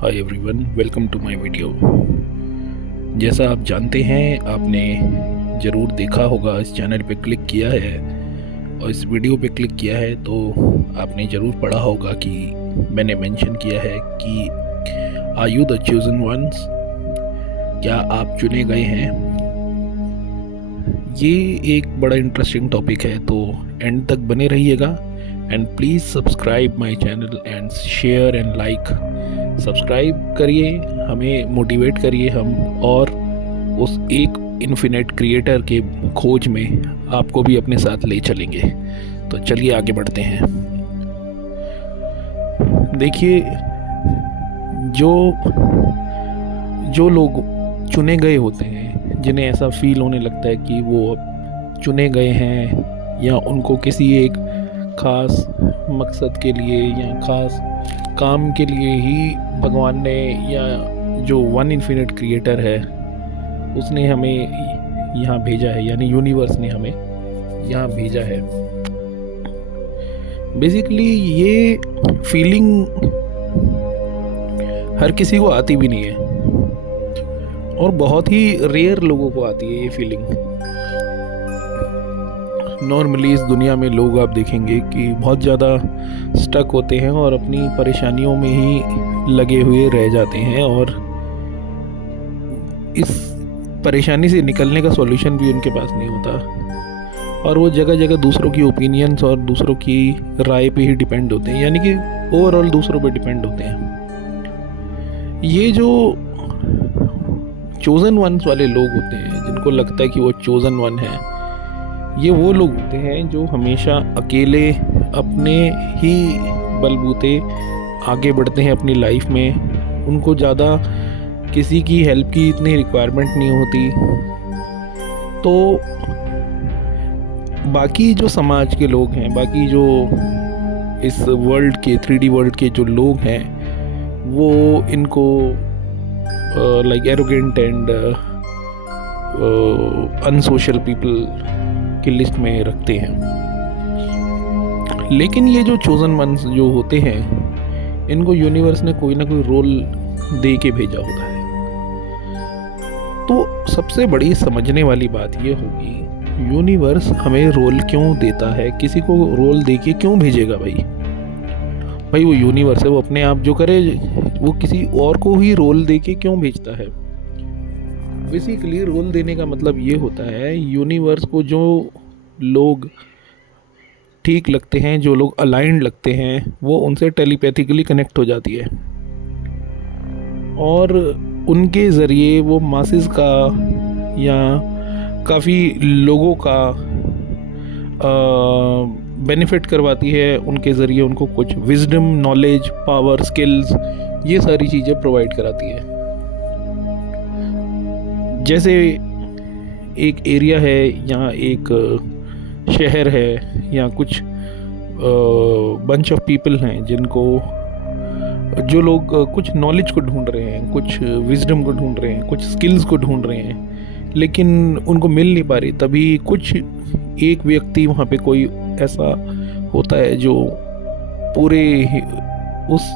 Hi everyone, welcome to my video. जैसा आप जानते हैं, आपने ज़रूर देखा होगा, इस चैनल पे क्लिक किया है और इस वीडियो पे क्लिक किया है तो आपने ज़रूर पढ़ा होगा कि मैंने मेंशन किया है कि are you the chosen ones, क्या आप चुने गए हैं। ये एक बड़ा इंटरेस्टिंग टॉपिक है, तो एंड तक बने रहिएगा and please subscribe my channel and share and like. Subscribe करिए, हमें मोटिवेट करिए हम और उस एक इन्फिनेट क्रिएटर के खोज में आपको भी अपने साथ ले चलेंगे। तो चलिए आगे बढ़ते हैं। देखिए, जो जो लोग चुने गए होते हैं, जिन्हें ऐसा फील होने लगता है कि वो अब चुने गए हैं या उनको किसी एक ख़ास मकसद के लिए या ख़ास काम के लिए ही भगवान ने या जो वन इन्फिनिट क्रिएटर है उसने हमें यहाँ भेजा है, यानी यूनिवर्स ने हमें यहाँ भेजा है। बेसिकली ये फीलिंग हर किसी को आती भी नहीं है और बहुत ही रेयर लोगों को आती है ये फीलिंग। नॉर्मली इस दुनिया में लोग आप देखेंगे कि बहुत ज़्यादा स्टक होते हैं और अपनी परेशानियों में ही लगे हुए रह जाते हैं और इस परेशानी से निकलने का सॉल्यूशन भी उनके पास नहीं होता और वो जगह जगह दूसरों की ओपिनियंस और दूसरों की राय पे ही डिपेंड होते हैं, यानी कि ओवरऑल दूसरों पे डिपेंड होते हैं। ये जो चोजन वंस वाले लोग होते हैं, जिनको लगता है कि वो चोजन वन है, ये वो लोग होते हैं जो हमेशा अकेले अपने ही बलबूते आगे बढ़ते हैं अपनी लाइफ में। उनको ज़्यादा किसी की हेल्प की इतनी रिक्वायरमेंट नहीं होती। तो बाकी जो समाज के लोग हैं, बाकी जो इस वर्ल्ड के 3D वर्ल्ड के जो लोग हैं, वो इनको like arrogant and unsocial people की लिस्ट में रखते हैं। लेकिन ये जो चोजन वंस जो होते हैं, इनको यूनिवर्स ने कोई ना कोई रोल दे के भेजा होता है। तो सबसे बड़ी समझने वाली बात ये होगी, यूनिवर्स हमें रोल क्यों देता है, किसी को रोल दे के क्यों भेजेगा। भाई वो यूनिवर्स है, वो अपने आप जो करे, वो किसी और को ही रोल दे के क्यों भेजता है। बेसिकली रोल देने का मतलब ये होता है, यूनिवर्स को जो लोग ठीक लगते हैं, जो लोग अलाइंड लगते हैं, वो उनसे टेलीपैथिकली कनेक्ट हो जाती है और उनके ज़रिए वो मासेस का या काफ़ी लोगों का बेनिफिट करवाती है। उनके ज़रिए उनको कुछ विजडम, नॉलेज, पावर, स्किल्स, ये सारी चीज़ें प्रोवाइड कराती है। जैसे एक एरिया है या एक शहर है या कुछ बंच ऑफ पीपल हैं, जिनको जो लोग कुछ नॉलेज को ढूंढ रहे हैं, कुछ विजडम को ढूंढ रहे हैं, कुछ स्किल्स को ढूंढ रहे हैं, लेकिन उनको मिल नहीं पा रही। तभी कुछ एक व्यक्ति वहाँ पे कोई ऐसा होता है जो पूरे उस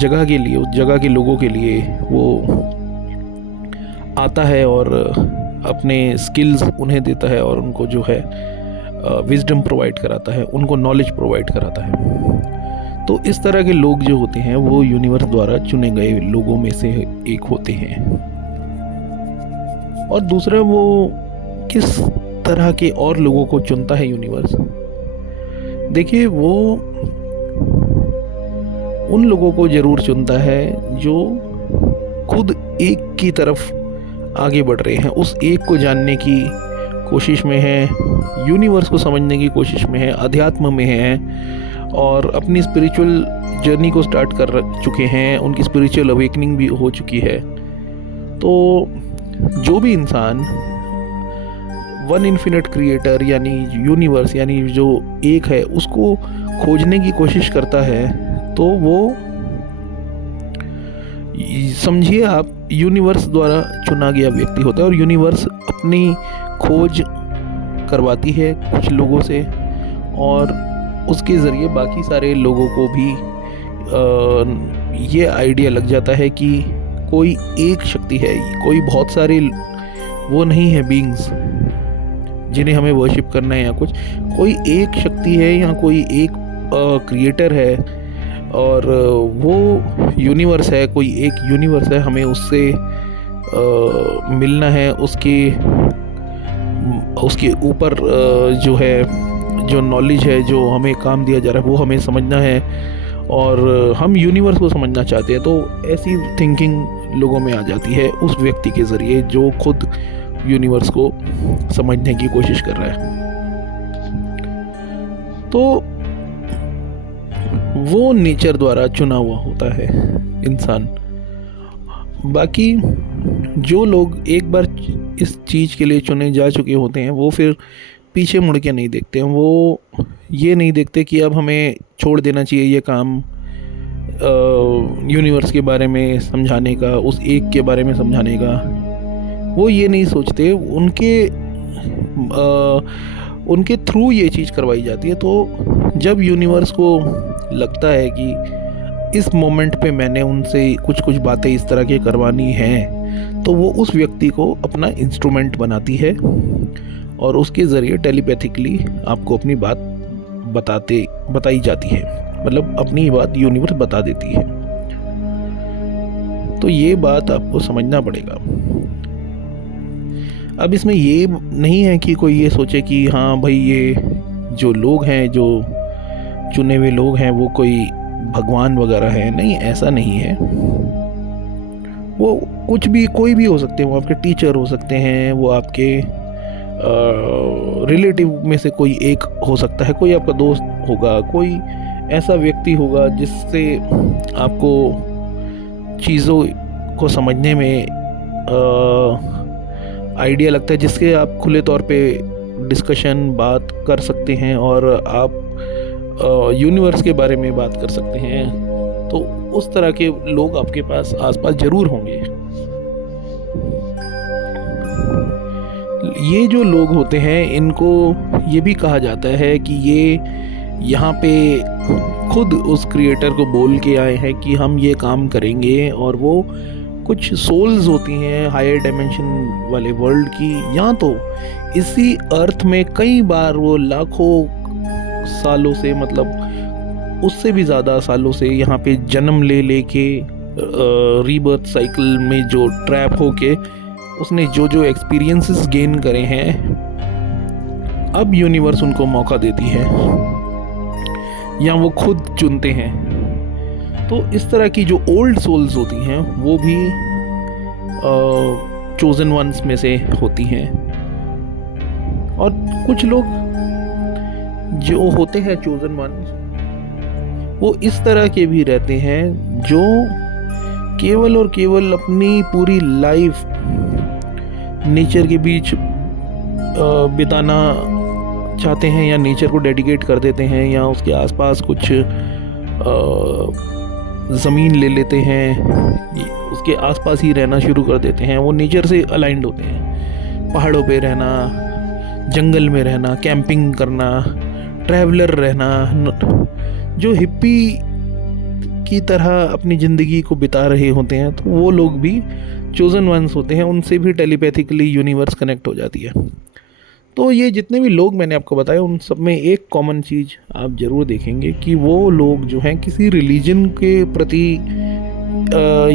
जगह के लिए, उस जगह के लोगों के लिए वो आता है और अपने स्किल्स उन्हें देता है और उनको जो है विजडम प्रोवाइड कराता है, उनको नॉलेज प्रोवाइड कराता है। तो इस तरह के लोग जो होते हैं वो यूनिवर्स द्वारा चुने गए लोगों में से एक होते हैं। और दूसरा, वो किस तरह के और लोगों को चुनता है यूनिवर्स। देखिए, वो उन लोगों को ज़रूर चुनता है जो खुद एक की तरफ आगे बढ़ रहे हैं, उस एक को जानने की कोशिश में हैं, यूनिवर्स को समझने की कोशिश में हैं, अध्यात्म में हैं और अपनी स्पिरिचुअल जर्नी को स्टार्ट कर चुके हैं, उनकी स्पिरिचुअल अवेकनिंग भी हो चुकी है। तो जो भी इंसान वन इन्फिनिट क्रिएटर यानी यूनिवर्स, यानी जो एक है, उसको खोजने की कोशिश करता है, तो वो समझिए आप यूनिवर्स द्वारा चुना गया व्यक्ति होता है और यूनिवर्स अपनी खोज करवाती है कुछ लोगों से और उसके ज़रिए बाकी सारे लोगों को भी ये आइडिया लग जाता है कि कोई एक शक्ति है, कोई बहुत सारे वो नहीं है बीइंग्स जिन्हें हमें वर्शिप करना है या कुछ, कोई एक शक्ति है या कोई एक क्रिएटर है और वो यूनिवर्स है, कोई एक यूनिवर्स है, हमें उससे मिलना है, उसके ऊपर जो है, जो नॉलेज है, जो हमें काम दिया जा रहा है वो हमें समझना है और हम यूनिवर्स को समझना चाहते हैं। तो ऐसी थिंकिंग लोगों में आ जाती है उस व्यक्ति के ज़रिए जो खुद यूनिवर्स को समझने की कोशिश कर रहा है। तो वो नेचर द्वारा चुना हुआ होता है इंसान। बाकी जो लोग एक बार इस चीज़ के लिए चुने जा चुके होते हैं वो फिर पीछे मुड़ के नहीं देखते हैं। वो ये नहीं देखते कि अब हमें छोड़ देना चाहिए ये काम यूनिवर्स के बारे में समझाने का, उस एक के बारे में समझाने का। वो ये नहीं सोचते, उनके थ्रू ये चीज़ करवाई जाती है। तो जब यूनिवर्स को लगता है कि इस मोमेंट पे मैंने उनसे कुछ बातें इस तरह की करवानी हैं, तो वो उस व्यक्ति को अपना इंस्ट्रूमेंट बनाती है और उसके ज़रिए टेलीपैथिकली आपको अपनी बात बताई जाती है, मतलब अपनी बात यूनिवर्स बता देती है। तो ये बात आपको समझना पड़ेगा। अब इसमें ये नहीं है कि कोई ये सोचे कि हाँ भाई ये जो लोग हैं, जो चुने हुए लोग हैं, वो कोई भगवान वगैरह है। नहीं, ऐसा नहीं है। वो कुछ भी, कोई भी हो सकते हैं। वो आपके टीचर हो सकते हैं, वो आपके रिलेटिव में से कोई एक हो सकता है, कोई आपका दोस्त होगा, कोई ऐसा व्यक्ति होगा जिससे आपको चीज़ों को समझने में आइडिया लगता है, जिसके आप खुले तौर पे डिस्कशन बात कर सकते हैं और आप यूनिवर्स के बारे में बात कर सकते हैं। तो उस तरह के लोग आपके पास आसपास ज़रूर होंगे। ये जो लोग होते हैं इनको ये भी कहा जाता है कि ये यहाँ पे खुद उस क्रिएटर को बोल के आए हैं कि हम ये काम करेंगे, और वो कुछ सोल्स होती हैं हायर डायमेंशन वाले वर्ल्ड की, या तो इसी अर्थ में कई बार वो लाखों सालों से, मतलब उससे भी ज़्यादा सालों से यहाँ पे जन्म ले के रीबर्थ साइकिल में जो ट्रैप होके उसने जो एक्सपीरियंसेस गेन करे हैं, अब यूनिवर्स उनको मौका देती है या वो खुद चुनते हैं। तो इस तरह की जो ओल्ड सोल्स होती हैं वो भी चोजन वंस में से होती हैं। और कुछ लोग जो होते हैं चोजन वंस, वो इस तरह के भी रहते हैं जो केवल और केवल अपनी पूरी लाइफ नेचर के बीच बिताना चाहते हैं, या नेचर को डेडिकेट कर देते हैं, या उसके आसपास कुछ ज़मीन ले लेते हैं, उसके आसपास ही रहना शुरू कर देते हैं। वो नेचर से अलाइंड होते हैं, पहाड़ों पे रहना, जंगल में रहना, कैंपिंग करना, ट्रैवलर रहना, जो हिप्पी की तरह अपनी ज़िंदगी को बिता रहे होते हैं। तो वो लोग भी चोजन वंस होते हैं, उनसे भी टेलीपैथिकली यूनिवर्स कनेक्ट हो जाती है। तो ये जितने भी लोग मैंने आपको बताया, उन सब में एक कॉमन चीज़ आप ज़रूर देखेंगे कि वो लोग जो हैं किसी रिलीजन के प्रति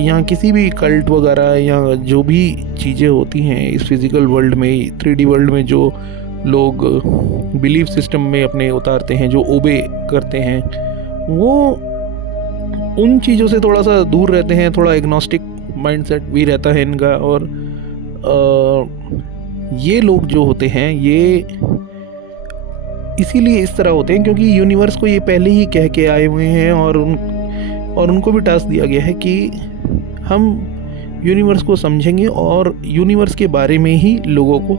या किसी भी कल्ट वगैरह या जो भी चीज़ें होती हैं इस फिज़िकल वर्ल्ड में, 3D वर्ल्ड में, जो लोग बिलीफ सिस्टम में अपने उतारते हैं, जो ओबे करते हैं, वो उन चीज़ों से थोड़ा सा दूर रहते हैं। थोड़ा एग्नोस्टिक माइंडसेट भी रहता है इनका। और ये लोग जो होते हैं ये इसीलिए इस तरह होते हैं क्योंकि यूनिवर्स को ये पहले ही कह के आए हुए हैं, और उनको भी टास्क दिया गया है कि हम यूनिवर्स को समझेंगे और यूनिवर्स के बारे में ही लोगों को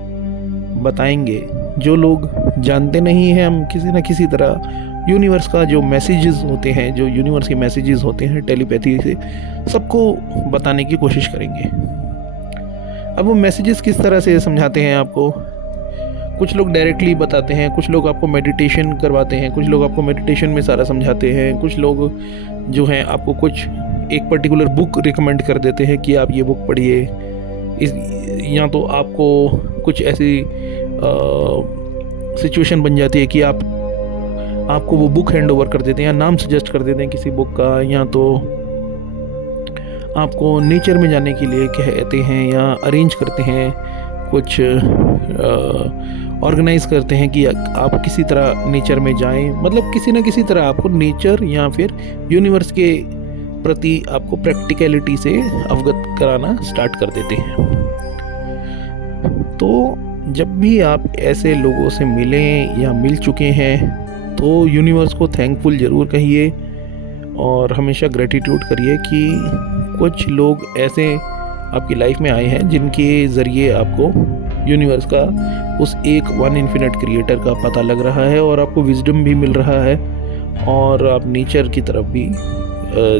बताएंगे। जो लोग जानते नहीं हैं, हम किसी न किसी तरह यूनिवर्स का जो मैसेजेस होते हैं, जो यूनिवर्स के मैसेजेस होते हैं टेलीपैथी से, सबको बताने की कोशिश करेंगे। अब वो मैसेजेस किस तरह से समझाते हैं आपको? कुछ लोग डायरेक्टली बताते हैं, कुछ लोग आपको मेडिटेशन करवाते हैं, कुछ लोग आपको मेडिटेशन में सारा समझाते हैं, कुछ लोग जो हैं आपको कुछ एक पर्टिकुलर बुक रिकमेंड कर देते हैं कि आप ये बुक पढ़िए, इस या तो आपको कुछ ऐसी सिचुएशन बन जाती है कि आपको वो बुक हैंड ओवर कर देते हैं या नाम सजेस्ट कर देते हैं किसी बुक का, या तो आपको नेचर में जाने के लिए कहते हैं या अरेंज करते हैं, कुछ ऑर्गेनाइज करते हैं कि आप किसी तरह नेचर में जाएं, मतलब किसी न किसी तरह आपको नेचर या फिर यूनिवर्स के प्रति आपको प्रैक्टिकलिटी से अवगत कराना स्टार्ट कर देते हैं। तो जब भी आप ऐसे लोगों से मिलें या मिल चुके हैं तो यूनिवर्स को थैंकफुल ज़रूर कहिए और हमेशा ग्रेटिट्यूड करिए कि कुछ लोग ऐसे आपकी लाइफ में आए हैं जिनके ज़रिए आपको यूनिवर्स का उस एक वन इन्फिनिट क्रिएटर का पता लग रहा है और आपको विजडम भी मिल रहा है और आप नेचर की तरफ भी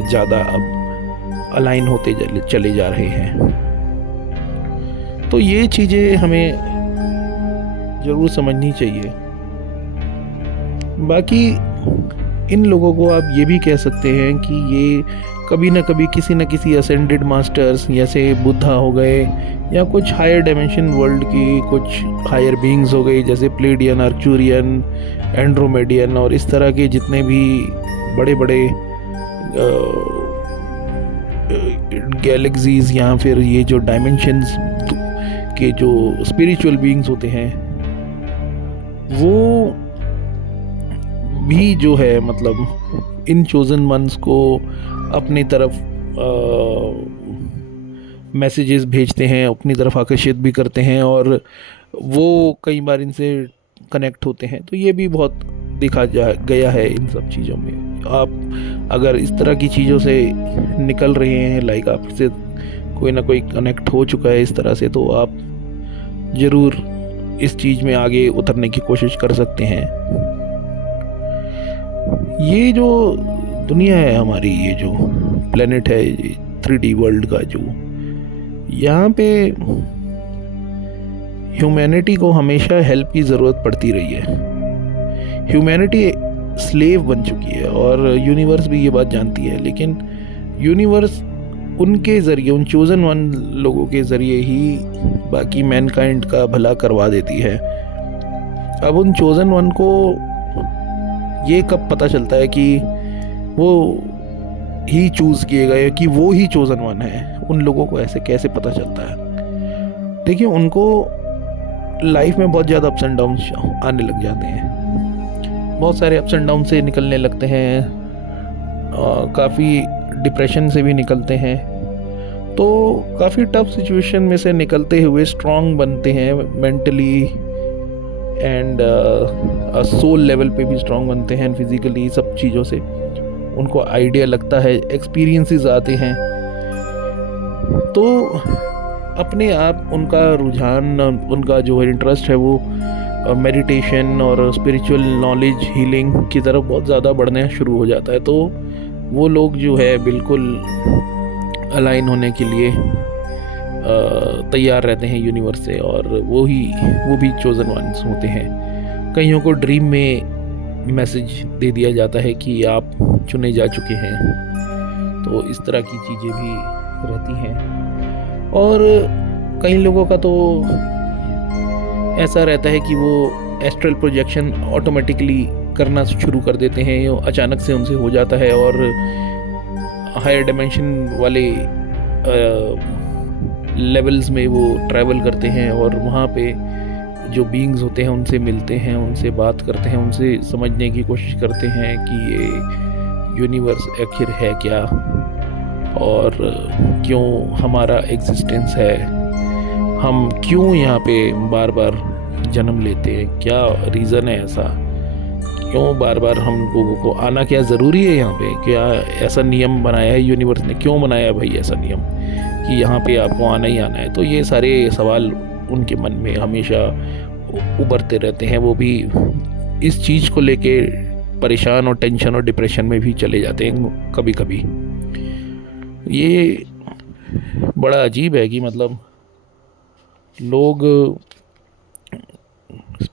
ज़्यादा अब अलाइन होते चले जा रहे हैं। तो ये चीज़ें हमें ज़रूर समझनी चाहिए। बाकी इन लोगों को आप ये भी कह सकते हैं कि ये कभी ना कभी किसी न किसी असेंडेड मास्टर्स जैसे बुद्धा हो गए या कुछ हायर डायमेंशन वर्ल्ड की कुछ हायर बीइंग्स हो गई जैसे प्लेडियन, आर्क्चूरियन, एंड्रोमेडियन और इस तरह के जितने भी बड़े बड़े गैलेक्सीज या फिर ये जो डायमेंशंस के जो स्पिरिचुअल बीइंग्स होते हैं वो भी जो है मतलब इन चोजन वंस को अपनी तरफ मैसेजेस भेजते हैं, अपनी तरफ आकर्षित भी करते हैं और वो कई बार इनसे कनेक्ट होते हैं। तो ये भी बहुत देखा गया है इन सब चीज़ों में। आप अगर इस तरह की चीज़ों से निकल रहे हैं, लाइक आपसे कोई ना कोई कनेक्ट हो चुका है इस तरह से, तो आप ज़रूर इस चीज़ में आगे उतरने की कोशिश कर सकते हैं। ये जो दुनिया है हमारी, ये जो प्लेनेट है 3D वर्ल्ड का, जो यहाँ पे ह्यूमैनिटी को हमेशा हेल्प की ज़रूरत पड़ती रही है। ह्यूमैनिटी स्लेव बन चुकी है और यूनिवर्स भी ये बात जानती है, लेकिन यूनिवर्स उनके ज़रिए, उन चोज़न वन लोगों के ज़रिए ही बाकी मैनकाइंड का भला करवा देती है। अब उन चोज़न वन को ये कब पता चलता है कि वो ही चूज़ किए गए, कि वो ही चोज़न वन है? उन लोगों को ऐसे कैसे पता चलता है? देखिए, उनको लाइफ में बहुत ज़्यादा अप्स एंड डाउन आने लग जाते हैं, बहुत सारे अप्स एंड डाउन से निकलने लगते हैं, काफ़ी डिप्रेशन से भी निकलते हैं। तो काफ़ी टफ सिचुएशन में से निकलते हुए स्ट्रॉन्ग बनते हैं, मेंटली एंड सोल लेवल पे भी स्ट्रॉन्ग बनते हैं, फिज़िकली, सब चीज़ों से उनको आइडिया लगता है, एक्सपीरियंसेस आते हैं। तो अपने आप उनका रुझान, उनका जो इंटरेस्ट है वो मेडिटेशन और स्पिरिचुअल नॉलेज, हीलिंग की तरफ बहुत ज़्यादा बढ़ना शुरू हो जाता है। तो वो लोग जो है बिल्कुल अलाइन होने के लिए तैयार रहते हैं यूनिवर्स से, और वो भी चोज़न वंस होते हैं। कईयों को ड्रीम में मैसेज दे दिया जाता है कि आप चुने जा चुके हैं। तो इस तरह की चीज़ें भी रहती हैं। और कई लोगों का तो ऐसा रहता है कि वो एस्ट्रल प्रोजेक्शन ऑटोमेटिकली करना शुरू कर देते हैं, अचानक से उनसे हो जाता है और हायर डायमेंशन वाले लेवल्स में वो ट्रैवल करते हैं और वहाँ पे जो बीइंग्स होते हैं उनसे मिलते हैं, उनसे बात करते हैं, उनसे समझने की कोशिश करते हैं कि ये यूनिवर्स आखिर है क्या और क्यों हमारा एग्जिस्टेंस है, हम क्यों यहाँ पे बार बार जन्म लेते हैं, क्या रीज़न है ऐसा, क्यों बार बार हम लोगों को आना क्या ज़रूरी है यहाँ पे, क्या ऐसा नियम बनाया है यूनिवर्स ने, क्यों बनाया भाई ऐसा नियम कि यहाँ पे आपको आना ही आना है। तो ये सारे सवाल उनके मन में हमेशा उभरते रहते हैं। वो भी इस चीज़ को लेके परेशान और टेंशन और डिप्रेशन में भी चले जाते हैं कभी कभी। ये बड़ा अजीब है कि मतलब लोग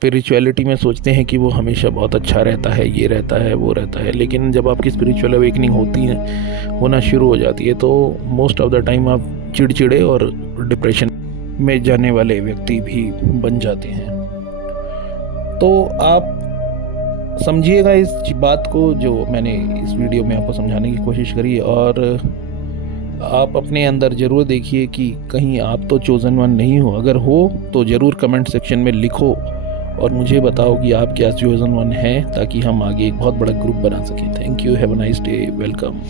स्पिरिचुअलिटी में सोचते हैं कि वो हमेशा बहुत अच्छा रहता है, ये रहता है, वो रहता है, लेकिन जब आपकी स्पिरिचुअल अवेकनिंग होना शुरू हो जाती है तो मोस्ट ऑफ द टाइम आप चिड़चिड़े और डिप्रेशन में जाने वाले व्यक्ति भी बन जाते हैं। तो आप समझिएगा इस बात को जो मैंने इस वीडियो में आपको समझाने की कोशिश करी, और आप अपने अंदर ज़रूर देखिए कि कहीं आप तो चोज़न वन नहीं हो। अगर हो तो ज़रूर कमेंट सेक्शन में लिखो और मुझे बताओ कि आप क्या चोज़न वन हैं, ताकि हम आगे एक बहुत बड़ा ग्रुप बना सकें। Thank you, have a nice day, welcome.